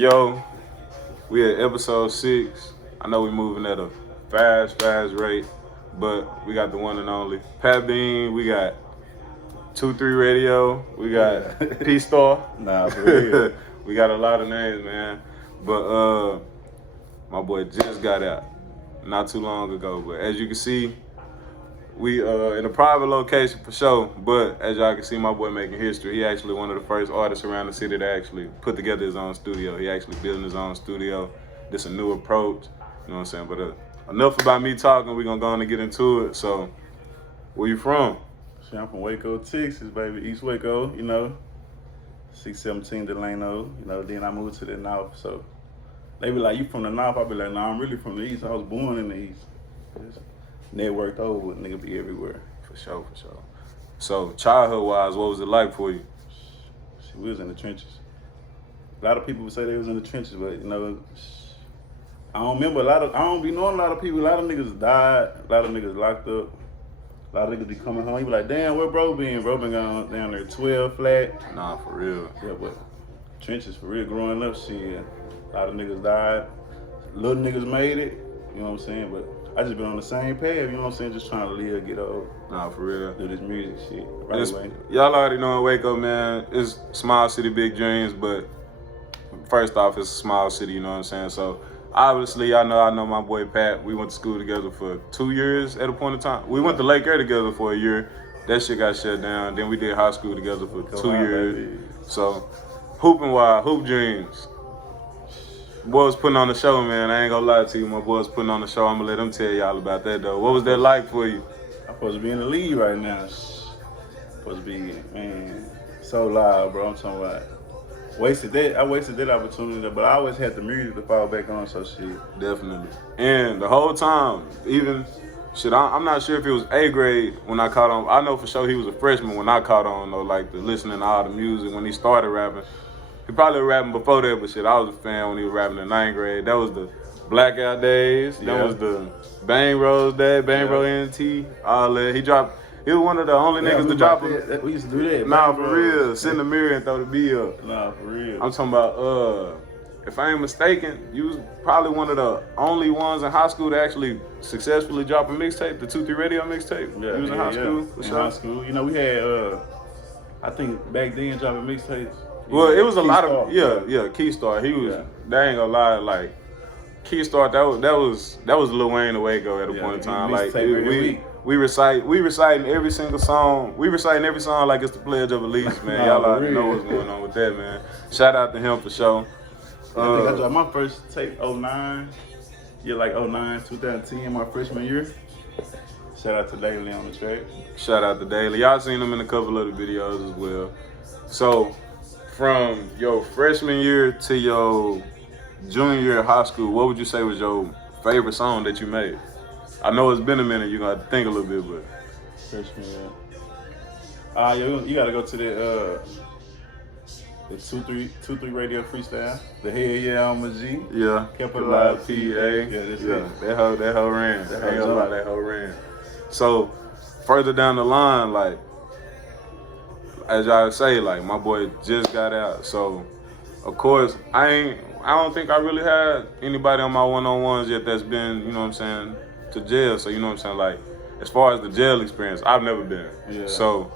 Yo, we at episode 6. I know we moving at a fast rate, but we got the one and only Pat Bean. We got 2-3 Radio. We got P Star. Nah, for real. We got a lot of names, man. But my boy just got out not too long ago. But as you can see, we in a private location for sure, but as y'all can see, my boy making history. He actually one of the first artists around the city to actually put together his own studio. He actually building his own studio. This a new approach, you know what I'm saying? But enough about me talking. We're gonna go on and get into it. So, where you from? See, I'm from Waco, Texas, baby. East Waco, 617 Delano, then I moved to the north. So they be like, you from the north? I be like, nah, I'm really from the east. I was born in the east. Networked over, nigga be everywhere. For sure. So, childhood-wise, what was it like for you? We was in the trenches. A lot of people would say they was in the trenches, but I don't remember I don't be knowing a lot of people. A lot of niggas died, a lot of niggas locked up. A lot of niggas be coming home. You be like, damn, where bro been? Bro been gone down there 12 flat. Nah, for real. Yeah, but trenches for real growing up, shit. A lot of niggas died. Little niggas made it, you know what I'm saying? But I just been on the same path, you know what I'm saying? Just trying to live, get old. Nah, for real. Do this music shit. Right away. Y'all already know in Waco, man, it's small city, big dreams, but first off, it's a small city, you know what I'm saying? So, obviously, I know my boy Pat. We went to school together for 2 years at a point in time. We went to Lake Air together for a year. That shit got shut down. Then we did high school together for 2 years. Baby. So, hooping wild, hoop dreams. Boy was putting on the show, man. I ain't gonna lie to you. My boy was putting on the show. I'm gonna let them tell y'all about that, though. What was that like for you? I'm supposed to be in the league right now. Supposed to be, man, so loud, bro. I'm talking about. I wasted that opportunity, but I always had the music to fall back on, so shit. Definitely. And the whole time, even, I'm not sure if it was A grade when I caught on. I know for sure he was a freshman when I caught on, though, like, listening to all the music when he started rapping. He probably was rapping before that, but I was a fan when he was rapping in 9th grade. That was the Blackout days. That was the Bang Rose day, Bang Bro NT, all that. He was one of the only niggas to drop it. We used to do that. Nah, for real. Sit in the mirror and throw the B up. Nah, for real. I'm talking about, if I ain't mistaken, you was probably one of the only ones in high school to actually successfully drop a mixtape, the 2-3 Radio mixtape. Yeah, you was in high school? For sure. High school. We had, I think back then dropping mixtapes. Well, it was a lot of, Keystar. He was, they ain't gonna lie, like, Keystar, that was Lil Wayne the Waco at a point in time. Like, we reciting every single song. We reciting every song like it's the Pledge of Allegiance, man. Y'all already know what's going on with that, man. Shout out to him for sure. I think I dropped my first tape 09. Yeah, like 09, 2010, my freshman year. Shout out to Daily on the track. Shout out to Daily. Y'all seen him in a couple of the videos as well. So, from your freshman year to your junior year of high school, what would you say was your favorite song that you made? I know it's been a minute, you're gonna have to think a little bit, but. Freshman year. You gotta go to the 2-3 Radio freestyle. The Hell Yeah, I'm a G. Yeah. Capitalized PA. Yeah, that hoe ran. That hoe ran. So, further down the line, like, as y'all say, like, my boy just got out. So, of course, I don't think I really had anybody on my one-on-ones yet that's been, you know what I'm saying, to jail. So, you know what I'm saying, like, as far as the jail experience, I've never been. Yeah. So,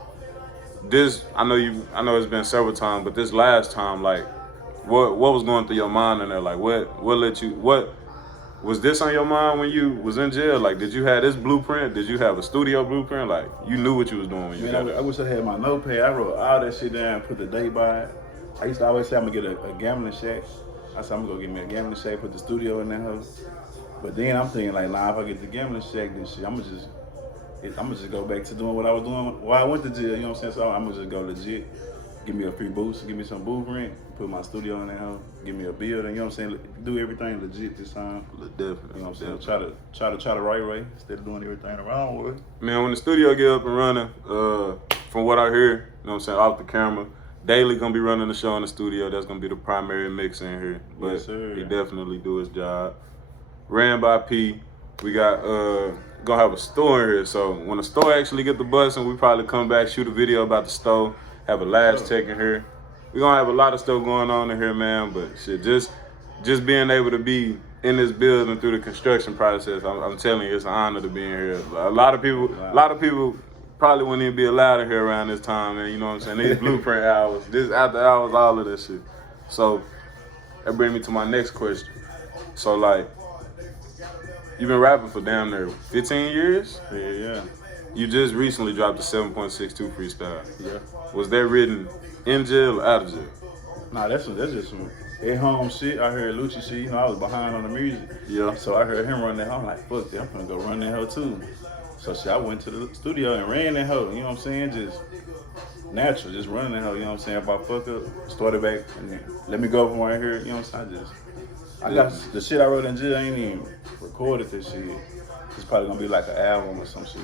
I know it's been several times, but this last time, like, what was going through your mind in there? Like, what was this on your mind when you was in jail? Like, did you have this blueprint? Did you have a studio blueprint? Like, you knew what you was doing when you got it. I wish I had my notepad. I wrote all that shit down, put the date by it. I used to always say I'm gonna get a gambling shack. I said I'm gonna go get me a gambling shack, put the studio in that house. But then I'm thinking like, nah, if I get the gambling shack, then shit, I'm gonna just go back to doing what I was doing while I went to jail. You know what I'm saying? So I'm gonna just go legit. Give me a free boost, give me some blueprint, put my studio in that house, give me a building, you know what I'm saying? Do everything legit this time. Definitely. You know what I'm saying? Try the right way instead of doing everything the wrong way. Man, when the studio get up and running, from what I hear, you know what I'm saying, off the camera, Daily gonna be running the show in the studio. That's gonna be the primary mix in here. But yes, he definitely do his job. Ran by P. We got gonna have a store in here. So when the store actually get the bus, and we probably come back, shoot a video about the store, have a last check in here. we gonna have a lot of stuff going on in here, man. But shit, just being able to be in this building through the construction process, I'm telling you, it's an honor to be in here. A lot of people probably wouldn't even be allowed in here around this time, man. You know what I'm saying? These blueprint hours, this after hours, all of this shit. So that brings me to my next question. So like, you've been rapping for damn near 15 years? Yeah. You just recently dropped a 7.62 freestyle. Yeah. Was that written in jail or out of jail? Nah, that's just some at-home shit. I heard Lucci shit. You know, I was behind on the music. Yeah. So I heard him run that hoe. I'm like, fuck it, I'm gonna go run that hoe too. So shit, I went to the studio and ran that hoe. You know what I'm saying? Just natural, just running that hoe. You know what I'm saying? If I fuck up, started back and then let me go from right here. You know what I'm saying? I got the shit I wrote in jail. I ain't even recorded this shit. It's probably gonna be like an album or some shit.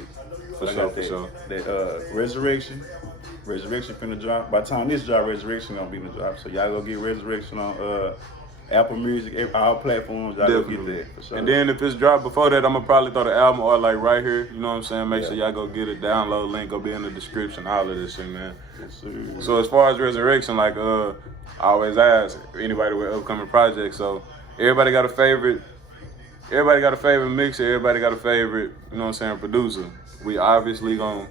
For sure. That Resurrection finna drop. By the time this drop, Resurrection gonna be in the drop. So y'all go get Resurrection on Apple Music, all platforms. Y'all go get that for sure. And then if it's dropped before that, I'm gonna probably throw the album or like right here. You know what I'm saying? Make sure y'all go get it. Download link, go be in the description. All of this shit, man. Yes, sir. So as far as Resurrection, like I always ask anybody with upcoming projects. So everybody got a favorite. Everybody got a favorite mixer. Everybody got a favorite. You know what I'm saying? Producer. We obviously I'm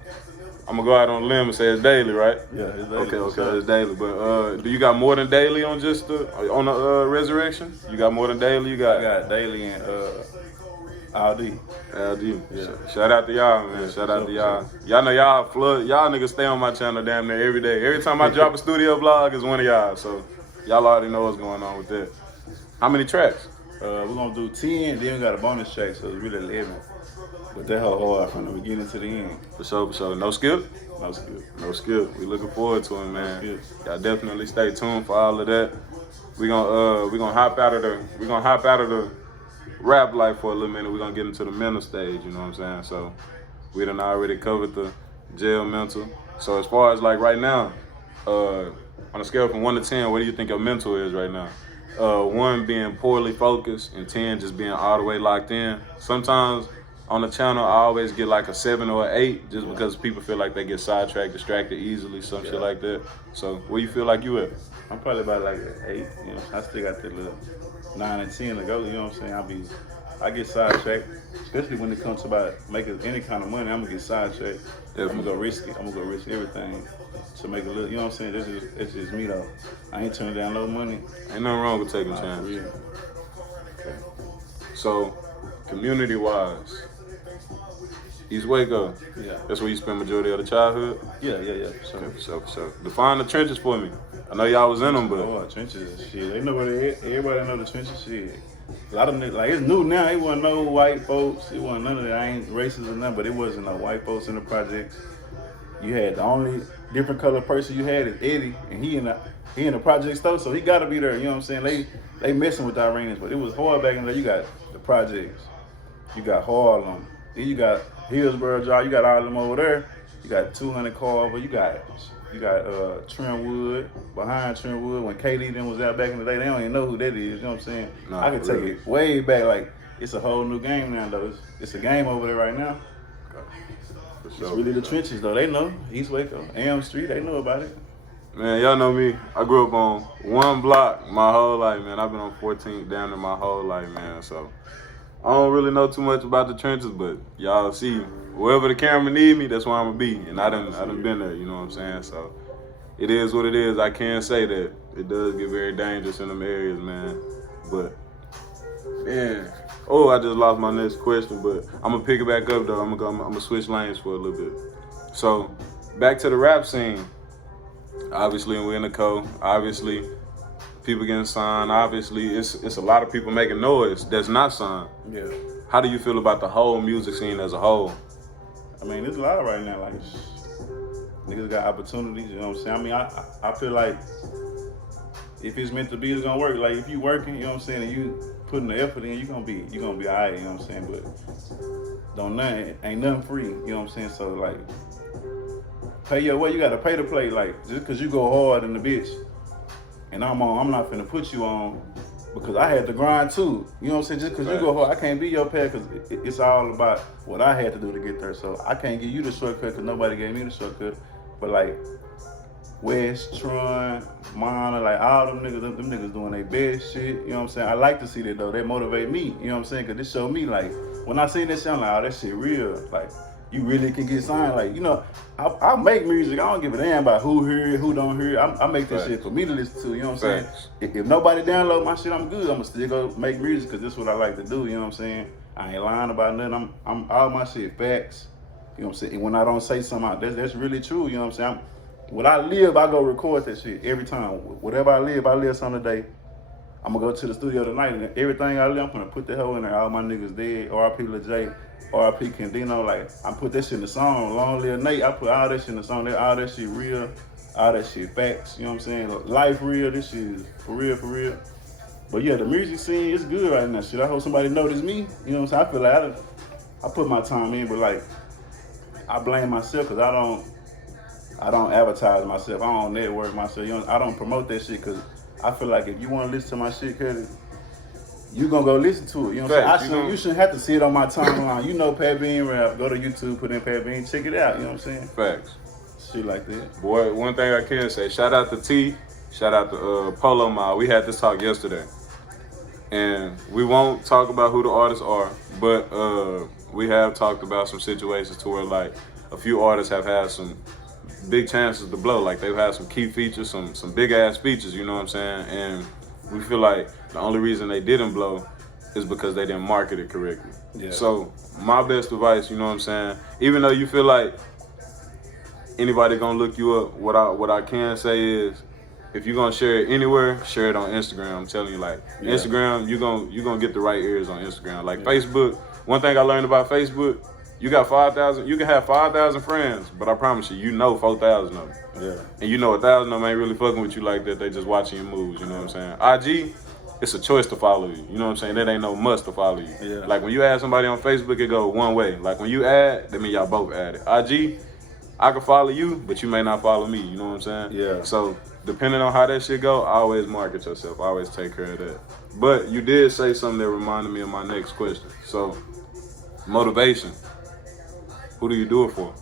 gonna go out on a limb and say it's Daily, right? Yeah, it's Daily. Okay, it's Daily. But do you got more than Daily on just the Resurrection? You got more than Daily? I got Daily and LD. Yeah. Shout out to y'all, man. Shout out to y'all. Y'all know y'all niggas stay on my channel damn near every day. Every time I drop a studio vlog, it's one of y'all. So y'all already know what's going on with that. How many tracks? We're gonna do 10, then we got a bonus track, so it's really 11. But that whole hard from the beginning to the end. For sure. No skip? No skip. We looking forward to it, man. Y'all definitely stay tuned for all of that. We gonna hop out of the rap life for a little minute. We're gonna get into the mental stage, you know what I'm saying? So we done already covered the jail mental. So as far as like right now, on a scale from 1 to 10, what do you think your mental is right now? 1 being poorly focused and 10 just being all the way locked in. Sometimes on the channel, I always get like a 7 or an 8 just because people feel like they get sidetracked, distracted easily, some shit like that. So where you feel like you at? I'm probably about like an 8, you know. I still got that little 9 and 10 to go, you know what I'm saying? I get sidetracked, especially when it comes to about making any kind of money. I'm gonna get sidetracked. I'm gonna go risk it. I'm gonna go risk everything to make a little, you know what I'm saying? It's just me though. I ain't turning down no money. Ain't nothing wrong with taking chances. Okay. So, community-wise, East Waco. Yeah. That's where you spend majority of the childhood? Yeah. For sure. Define the trenches for me. I know y'all was in them, but... Oh, trenches, shit. They know where they at. Everybody know the trenches, shit. A lot of them, like, it's new now. It wasn't no white folks. It wasn't none of that. I ain't racist or nothing, but it wasn't no white folks in the projects. You had the only different color person you had is Eddie, and he in the project store, so he gotta be there. You know what I'm saying? They messing with the Iranians, but it was hard back in there. You got the projects, you got Harlem, then you got Hillsborough Drive, you got all them over there. You got 200 Carver, you got Trentwood, behind Trentwood. When KD then was out back in the day, they don't even know who that is. You know what I'm saying? Nah, I can take it way back. Like, it's a whole new game now, though. It's a game over there right now. It's really the trenches, though. They know. East Waco, Elm Street, they know about it. Man, y'all know me. I grew up on one block my whole life, man. I've been on 14th down there my whole life, man. So I don't really know too much about the trenches, but y'all see, wherever the camera need me, that's where I'm gonna be. And I done been there, you know what I'm saying? So it is what it is. I can say that it does get very dangerous in them areas, man. But man, I just lost my next question, but I'm gonna pick it back up though. I'm gonna switch lanes for a little bit. So back to the rap scene. Obviously, we're in the co. Obviously, people getting signed. Obviously, it's a lot of people making noise that's not signed. Yeah. How do you feel about the whole music scene as a whole? I mean, there's a lot right now. Like, niggas got opportunities. You know what I'm saying? I mean, I feel like if it's meant to be, it's gonna work. Like, if you working, you know what I'm saying, and you putting the effort in, you gonna be alright. You know what I'm saying? But ain't nothing free. You know what I'm saying? So like, pay your way. You gotta pay to play. Like, just cause you go hard in the bitch, and I'm not finna put you on because I had to grind too. You know what I'm saying? Just cause you go hard, I can't be your pad cause it's all about what I had to do to get there. So I can't give you the shortcut cause nobody gave me the shortcut. But like, West, Tron, Mana, like all them niggas doing their best shit. You know what I'm saying? I like to see that though. That motivate me. You know what I'm saying? Cause this show me like when I see that shit, I'm like, oh, that shit real. Like you really can get signed. Like you know, I make music. I don't give a damn about who hear it, who don't hear it. I make this shit for me to listen to. You know what I'm saying? If nobody download my shit, I'm good. I'ma still go make music because this is what I like to do. You know what I'm saying? I ain't lying about nothing. I'm all my shit facts. You know what I'm saying? And when I don't say something, that's really true. You know what I'm saying? When I live, I go record that shit every time. Whatever I live something today. I'm gonna go to the studio tonight and everything I live, I'm gonna put the hell in there. All my niggas dead, R.I.P. Lil J, R.I.P. Kendino, like, I put that shit in the song. Long Live Nate, I put all that shit in the song. All that shit real, all that shit facts, you know what I'm saying? Life real, this shit is for real, for real. But yeah, the music scene is good right now. Shit, I hope somebody notice me, you know what I'm saying? I feel like I put my time in, but like, I blame myself because I don't advertise myself. I don't network myself. You know, I don't promote that shit because I feel like if you want to listen to my shit, cause you gonna go listen to it. You know what I'm saying? You shouldn't have to see it on my timeline. You know Pat Bean rap. Go to YouTube, put in Pat Bean, check it out. You know what I'm saying? Facts. Shit like that. Boy, one thing I can say, shout out to T, shout out to Polo Mile. We had this talk yesterday. And we won't talk about who the artists are, but we have talked about some situations to where like a few artists have had some big chances to blow. Like they've had some key features, some big ass features, you know what I'm saying? And we feel like the only reason they didn't blow is because they didn't market it correctly. Yeah. So my best advice, you know what I'm saying? Even though you feel like anybody gonna look you up, what I can say is if you're gonna share it anywhere, share it on Instagram. I'm telling you, like Instagram, you're gonna get the right ears on Instagram. Like Facebook, one thing I learned about Facebook, you got 5,000, you can have 5,000 friends, but I promise you, you know 4,000 of them. Yeah. And you know 1,000 of them ain't really fucking with you like that. They just watching your moves, you know what I'm saying? IG, it's a choice to follow you. You know what I'm saying? That ain't no must to follow you. Yeah. Like when you add somebody on Facebook, it go one way. Like when you add, that mean y'all both added. IG, I can follow you, but you may not follow me. You know what I'm saying? Yeah. So depending on how that shit go, always market yourself. Always take care of that. But you did say something that reminded me of my next question. So motivation. Who do you do it for?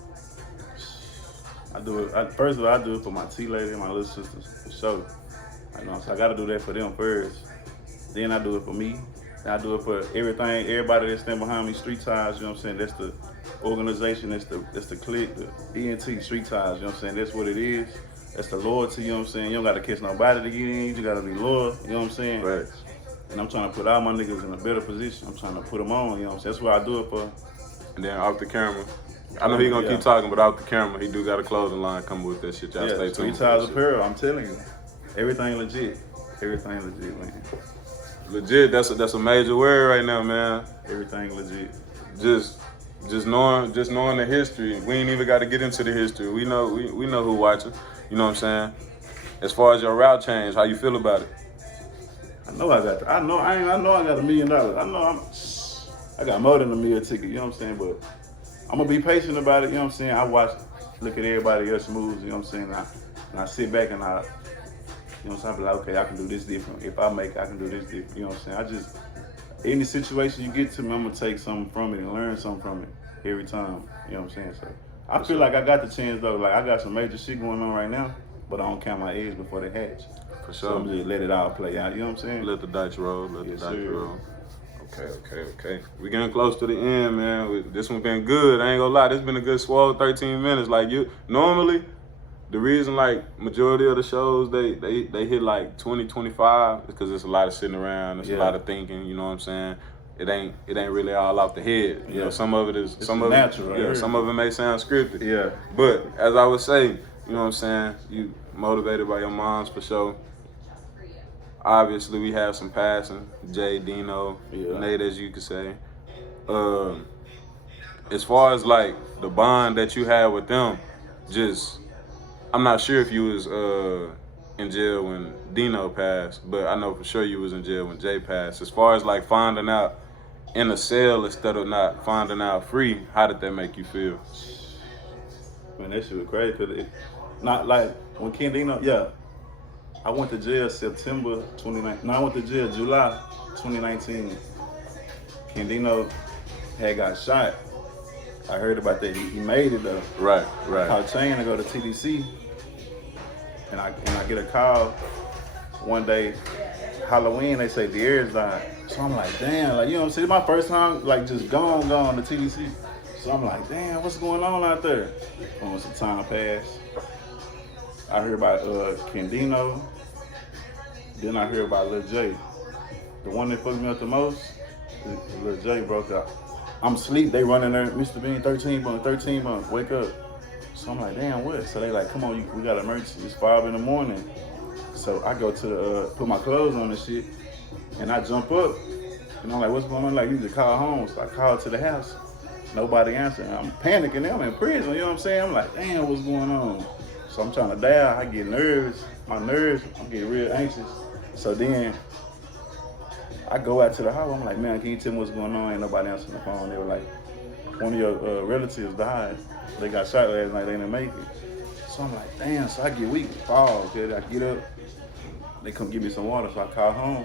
I do it. First of all, I do it for my T lady and my little sisters for sure. I know, so I gotta do that for them first. Then I do it for me. Then I do it for everybody that stand behind me. Street Ties, you know what I'm saying? That's the organization. That's the clique, the ENT Street Ties. You know what I'm saying? That's what it is. That's the loyalty. You know what I'm saying? You don't gotta catch nobody to get in. You just gotta be loyal. You know what I'm saying? Right. And I'm trying to put all my niggas in a better position. I'm trying to put them on. You know what I'm saying? That's what I do it for. And then off the camera. I know he gonna keep talking, but off the camera, he do got a clothing line coming with that shit. Y'all stay tuned. 3 Ties Apparel, I'm telling you. Everything legit. Everything legit, man. Legit, that's a major word right now, man. Everything legit. Just knowing the history. We ain't even got to get into the history. We know who watching. You know what I'm saying? As far as your route change, how you feel about it? I know I got $1 million. I got more than $1 million ticket. You know what I'm saying? But I'm gonna be patient about it. You know what I'm saying? I look at everybody else's moves. You know what I'm saying? And I sit back and you know what I'm saying? I be like, okay, I can do this different. If I make it, I can do this different. You know what I'm saying? Any situation you get to me, I'm gonna take something from it and learn something from it every time. You know what I'm saying? So I feel like I got the chance though. Like I got some major shit going on right now, but I don't count my eggs before they hatch. For sure. So I'm just let it all play out. You know what I'm saying? Let the dice roll. Let the dice roll. Okay. We getting close to the end, man. This one been good. I ain't gonna lie. This been a good swole 13 minutes. Like normally, the reason like majority of the shows they hit like 20, 25 is because it's a lot of sitting around. It's a lot of thinking. You know what I'm saying? It ain't really all off the head. You know, some of it is natural. Yeah, some of it may sound scripted. Yeah. But as I would say, you know what I'm saying? You motivated by your moms for sure. Obviously, we have some passing. Jay, Dino, Nate, as you could say. As far as like the bond that you had with them, I'm not sure if you was in jail when Dino passed, but I know for sure you was in jail when Jay passed. As far as like finding out in a cell instead of not finding out free, how did that make you feel? Man, that shit was crazy. Cause not like when Ken Dino, I went to jail September 2019. No, I went to jail July 2019. Kendino had got shot. I heard about that. He made it though. Right. Caught chain to go to TDC. and I get a call one day, Halloween, they say the air's died. So I'm like, damn, like, you know what I'm saying? It's my first time, like, just gone to TDC. So I'm like, damn, what's going on out there? Some time passed. I heard about Candino. Then I heard about Lil J. The one that fucked me up the most, Lil J broke up. I'm asleep, they running there, Mr. Bean, 13 months, wake up. So I'm like, damn, what? So they like, come on, we got an emergency. It's 5 in the morning. So I go to put my clothes on and shit, and I jump up, and I'm like, what's going on? Like, you just call home. So I call to the house. Nobody answering. I'm panicking. I'm in prison. You know what I'm saying? I'm like, damn, what's going on? So I'm trying to dial. I get nervous. My nerves, I'm getting real anxious. So then I go out to the house. I'm like, man, can you tell me what's going on? Ain't nobody answering the phone. They were like, one of your relatives died. They got shot last night. They didn't make it. So I'm like, damn. So I get weak. Fall. Okay? I get up. They come give me some water. So I call home.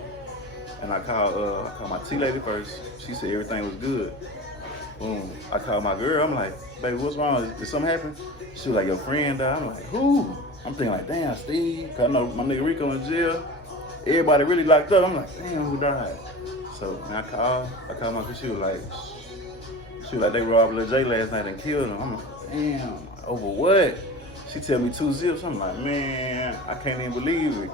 And I call my tea lady first. She said everything was good. Boom. I called my girl. I'm like, baby, what's wrong? Did something happen? She was like, your friend died. I'm like, who? I'm thinking like, damn, Steve. Cause I know my nigga Rico in jail. Everybody really locked up. I'm like, damn, who died? So when I called my girl. She was like, they robbed Lil J last night and killed him. I'm like, damn, over what? She tell me 2 zips. I'm like, man, I can't even believe it.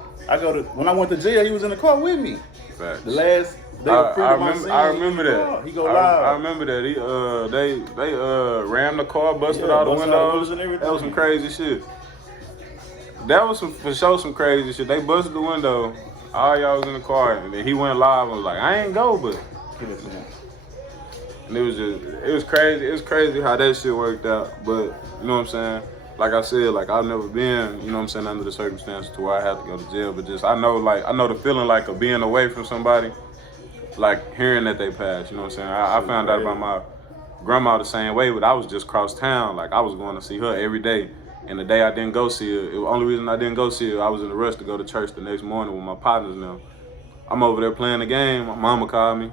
When I went to jail, he was in the car with me. Facts. The last day of freedom, I remember that. He go live. I remember that. They rammed the car, busted Yeah, all the busted all the windows. windows and everything. That was some crazy shit. That was for sure some crazy shit. They busted the window. All y'all was in the car, and then he went live. I was like, I ain't go, but. And it was crazy. It was crazy how that shit worked out. But you know what I'm saying? Like I said, like I've never been, you know what I'm saying, under the circumstances to where I had to go to jail. But just I know the feeling like of being away from somebody, like hearing that they passed. You know what I'm saying? I found out about my grandma the same way, but I was just cross town. Like I was going to see her every day. And the day I didn't go see her, the only reason I didn't go see her, I was in a rush to go to church the next morning with my partners now. I'm over there playing the game. My mama called me.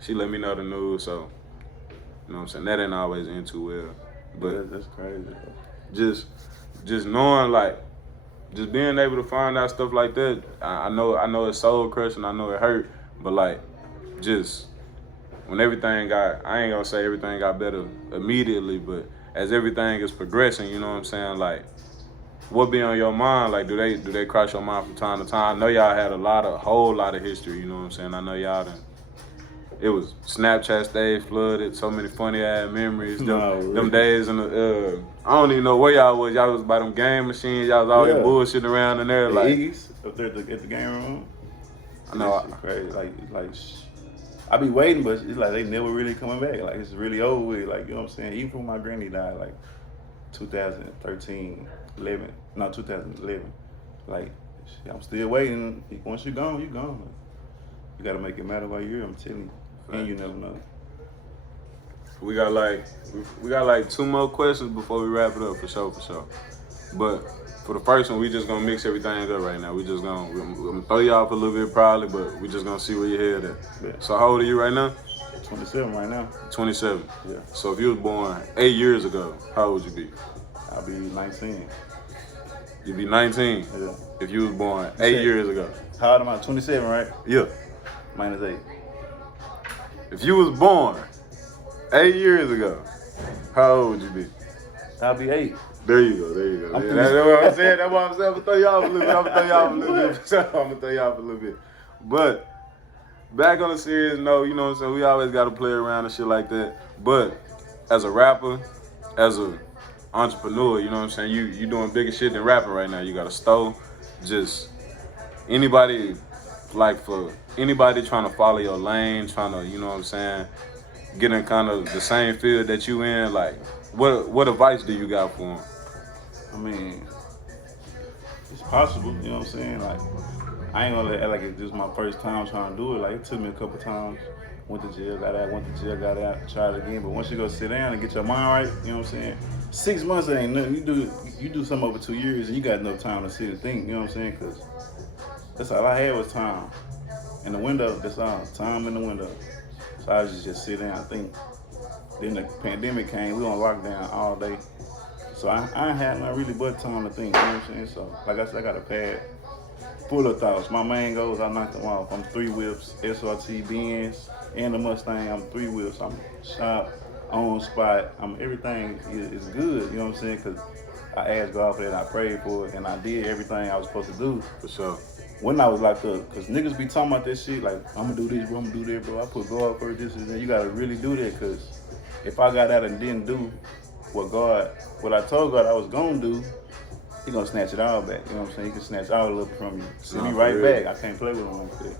She let me know the news, so you know what I'm saying? That ain't always end too well. But that's crazy. Just knowing, like, just being able to find out stuff like that, I know it's soul crushing, I know it hurt, but like, just when everything I ain't gonna say everything got better immediately, but as everything is progressing, you know what I'm saying, like, what be on your mind? Like, do they cross your mind from time to time? I know y'all had a whole lot of history, you know what I'm saying? I know y'all done. It was Snapchat stage flooded, so many funny ass memories. Them days in the I don't even know where y'all was. Y'all was by them game machines. Y'all was always bullshitting around in there, like Iggy's up there at the game room. I know. Crazy. Like I be waiting, but it's like they never really coming back. Like it's really over with. Like you know what I'm saying. Even when my granny died, like 2011. Like I'm still waiting. Once you gone, you gone. You gotta make it matter while you're here. I'm telling you. And you never know. We got like 2 more questions before we wrap it up, for sure. But for the first one, we just gonna mix everything up right now. We're gonna throw you off a little bit probably, but we just gonna see where your head at. Yeah. So how old are you right now? 27 right now. 27. Yeah. So if you was born 8 years ago, how old would you be? I'll be 19. You'd be 19. Yeah. If you was born 8 years ago. How old am I? 27, right? Yeah. Minus 8. If you was born 8 years ago, how old would you be? I'll be 8. There you go. That's what I'm saying. That's what I'm saying. I'm gonna throw you off a little bit. But back on a serious note, you know what I'm saying? We always gotta play around and shit like that. But as a rapper, as a entrepreneur, you know what I'm saying? You doing bigger shit than rapping right now. You got a store. Just anybody, like for anybody trying to follow your lane, trying to, you know what I'm saying, get in kind of the same field that you in, like, what advice do you got for them? I mean, it's possible, you know what I'm saying? Like, I ain't gonna act like it's just my first time trying to do it. Like, it took me a couple times. Went to jail, got out, tried it again. But once you go sit down and get your mind right, you know what I'm saying? 6 months ain't nothing. You do something over 2 years and you got enough time to sit and think, you know what I'm saying? Because that's all I had was time. In the window, that's all. Time in the window. So I just sit down and think. Then the pandemic came, we on lockdown all day. So I ain't had nothing really but time to think, you know what I'm saying? So like I said, I got a pad full of thoughts. My main goals, I knocked them off. I'm 3 whips, SRT, Benz, and the Mustang. I'm 3 whips. I'm shop, on spot. Everything is good, you know what I'm saying? Because I asked God for that, I prayed for it, and I did everything I was supposed to do. For sure. When I was locked up, because niggas be talking about that shit, like, I'm gonna do this, bro, I'm gonna do that, bro. I put God first, this and that. You gotta really do that, because if I got out and didn't do what I told God I was gonna do, He gonna snatch it all back. You know what I'm saying? He can snatch all of it from you. Send me right back. I can't play with him like that.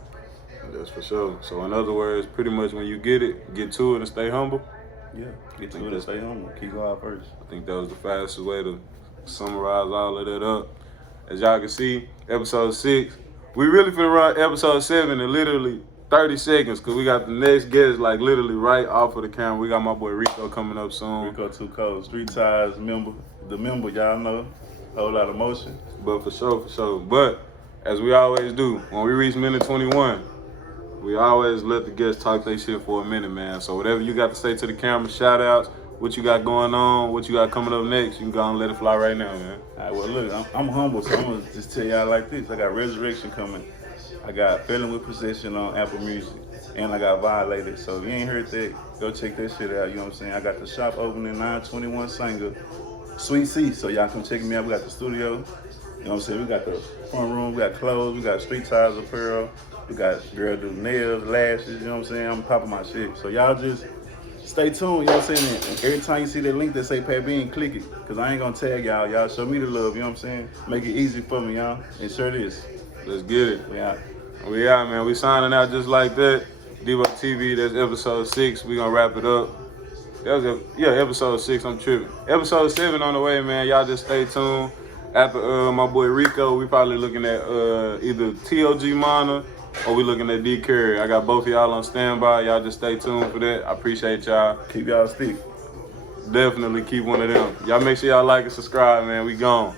That's for sure. So in other words, pretty much when you get it, get to it and stay humble. Yeah, get to it and stay humble. Keep God first. I think that was the fastest way to summarize all of that up. As y'all can see, episode 6. We really finna run episode 7 in literally 30 seconds because we got the next guest like literally right off of the camera. We got my boy Rico coming up soon. Rico Too Cold, Street Ties member. The member, y'all know. Whole lot of motion. But for sure. But as we always do, when we reach minute 21, we always let the guests talk their shit for a minute, man. So whatever you got to say to the camera, shout outs, what you got going on, what you got coming up next, you can go and let it fly right now, man. All right, well, look, I'm humble, so I'm going to just tell y'all like this. I got Resurrection coming. I got Feeling with Possession on Apple Music. And I got Violated. So if you ain't heard that, go check that shit out. You know what I'm saying? I got the shop opening 921 Sanger. Sweet C, so y'all come check me out. We got the studio. You know what I'm saying? We got the front room, we got clothes, we got Street Ties apparel, we got girl do nails, lashes, you know what I'm saying? I'm popping my shit. So y'all just stay tuned, you know what I'm saying? And every time you see that link that say Pat Bean, click it. Cause I ain't gonna tag y'all. Y'all show me the love, you know what I'm saying? Make it easy for me, y'all. And sure it is. Let's get it. We out. We out, man. We signing out just like that. Devo TV, that's episode 6. We gonna wrap it up. That was episode 6. I'm tripping. Episode 7 on the way, man. Y'all just stay tuned. After my boy Rico, we probably looking at either TOG Mana or we looking at D Curry. I got both of y'all on standby. Y'all just stay tuned for that. I appreciate y'all. Keep y'all stick. Definitely keep one of them. Y'all make sure y'all like and subscribe, man. We gone.